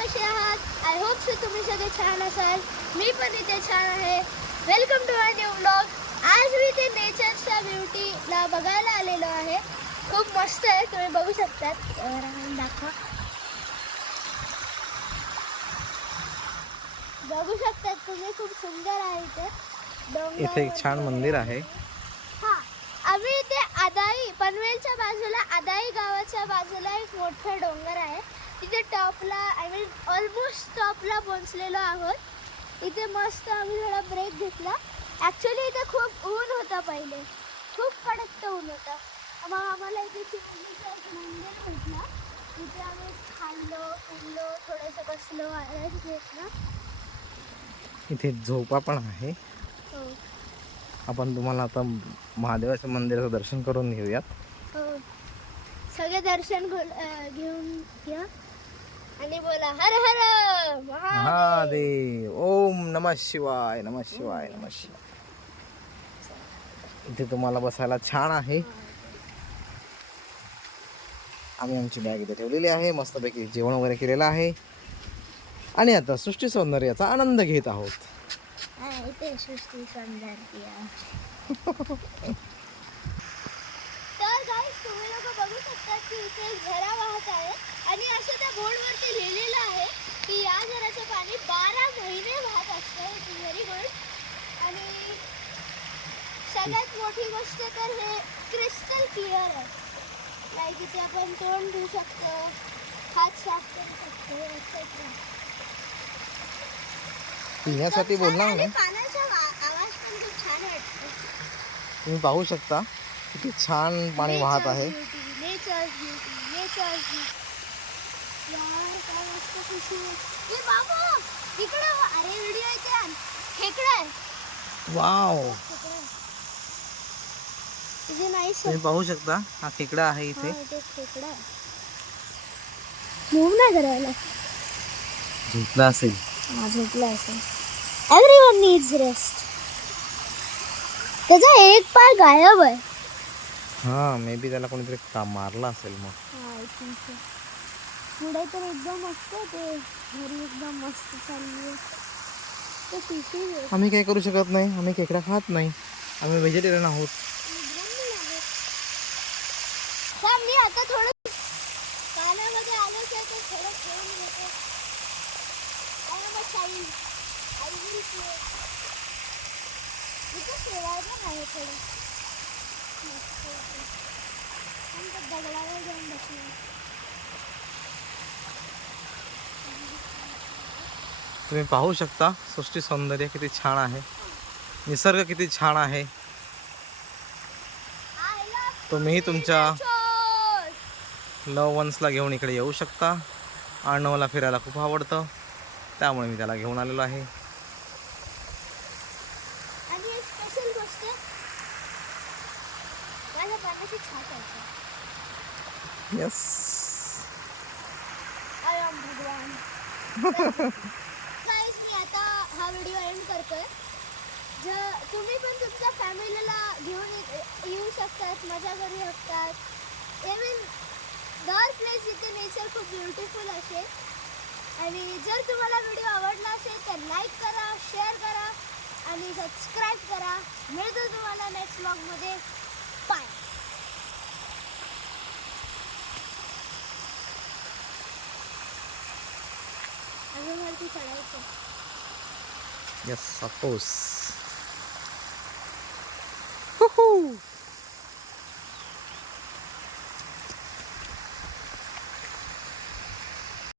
कसे आहात? I hope so तुम्ही सगळे छान असाल. मी पण इथे छान आहे. Welcome to my new blog. आज मी इथे नेचरच्या ब्युटीला बघायला आलेलो आहे. खूप मस्त आहे, तुम्ही बघू शकतात. दाखवा, बघू शकतात तुम्ही, खूप सुंदर आहे इथे एक छान मंदिर आहे. हा, आम्ही इथे आदाई पनवेलच्या बाजूला, आदाई गावाच्या बाजूला एक मोठा डोंगर आहे. तिथे टॉपला, आय मीन ऑलमोस्ट टॉपला पोहोचलेलो आहोत. इथे मस्त आम्ही थोडा ब्रेक घेतला. ॲक्च्युली इथे खूप ऊन होता पहिले, खूप कडक ऊन होता. मग आम्हाला इथे शिवजीचं मंदिर भेटलं. तिथे आम्ही खाल्लो, पिल्लो, थोडंसं बसलो, आराम घेतला. इथे झोपा पण आहे. हो आपण तुम्हाला आता महादेवाच्या मंदिराचं दर्शन करून घेऊयात. हो, सगळे दर्शन घेऊन घ्या आणि बोला हर हर महादेव. महादेव. ओम नमः शिवाय, नमः शिवाय, नमः शिवाय. इथे तुम्हाला बसायला छान आहे. आम्ही आमची बॅग इथे ठेवलेली आहे. मस्तपैकी जेवण वगैरे केलेलं आहे आणि आता सृष्टी सौंदर्याचा आनंद घेत आहोत. इथे सृष्टी सौंदर्य. तर गाईस, तुम्ही लोक बघू शकता की इथे झरा वाहत आहे आणि असं त्या बोर्डवरती लिहिलेलं आहे की या झऱ्याचे पाणी 12 महिने वाहत असतं. It's very good. आणि सगळ्यात मोठी गोष्ट तर हे क्रिस्टल क्लिअर आहे. लाईक इथे आपण तोंड धुवू शकतो, हात साफ करू शकतो, एक्सेट्रा. पिण्यासाठी बोलणार नाही. पाण्याचा आवाज पण खूप छान वाटतो. तुम्ही पाहू शकता किती छान पाणी वाहत आहे. Nature beauty, nature beauty. यार काय मस्त खुशी. ए बाबा, इकडे अरे व्हिडिओ इथे आण. खेकडा आहे. वाव, इथे नाईस. तुम्ही पाहू शकता हा खेकडा आहे इथे. इथे खेकडा आहे. मूव नाही करायला. झोपला असेल. झोपला असेल. Everyone needs rest. त्याचा एक पाय गायब आहे. हा, मे बी त्याला कोणीतरी मारला असेल. मग आय थिंक सो. पुढे तर एकदम मस्त, ते घरी एकदम मस्त चालली आहे. ते पिशवी आहे. आम्ही काय करू शकत नाही. आम्ही खेकडा खात नाही. आम्ही व्हेजिटेरियन आहोत. मी आता थोडं पाण्यामध्ये आलोच आहे, तर थोडं खेळून घेतो. इथे शेवाळ पण आहे थोडं. दगडावर जाऊन बसलो. तुम्ही पाहू शकता सृष्टी सौंदर्य किती छान आहे. निसर्ग किती छान आहे. तुम्हीही तुमच्या लव वन्सला घेऊन इकडे येऊ शकता. अर्णवला फिरायला खूप आवडतं, त्यामुळे मी त्याला घेऊन आलेलो आहे. आणि एक स्पेशल गोष्ट, माझ्या पाण्याची छाप आहे. यस. आय एम भगवान. गाईज, मी आता हा व्हिडिओ एंड करतोय. तुम्ही पण तुमच्या फॅमिलीला घेऊन येऊ शकतात, मजा करू शकतात. इव्हन दर प्लेस जिथे नेचर खूप ब्युटिफुल असेल. आणि जर तुम्हाला व्हिडिओ आवडला असेल तर लाईक करा, शेअर करा आणि सबस्क्राईब करा. मिळतो तुम्हाला नेक्स्ट व्लॉगमध्ये. बाय. अजून वरती चढायचं. Yes, of course.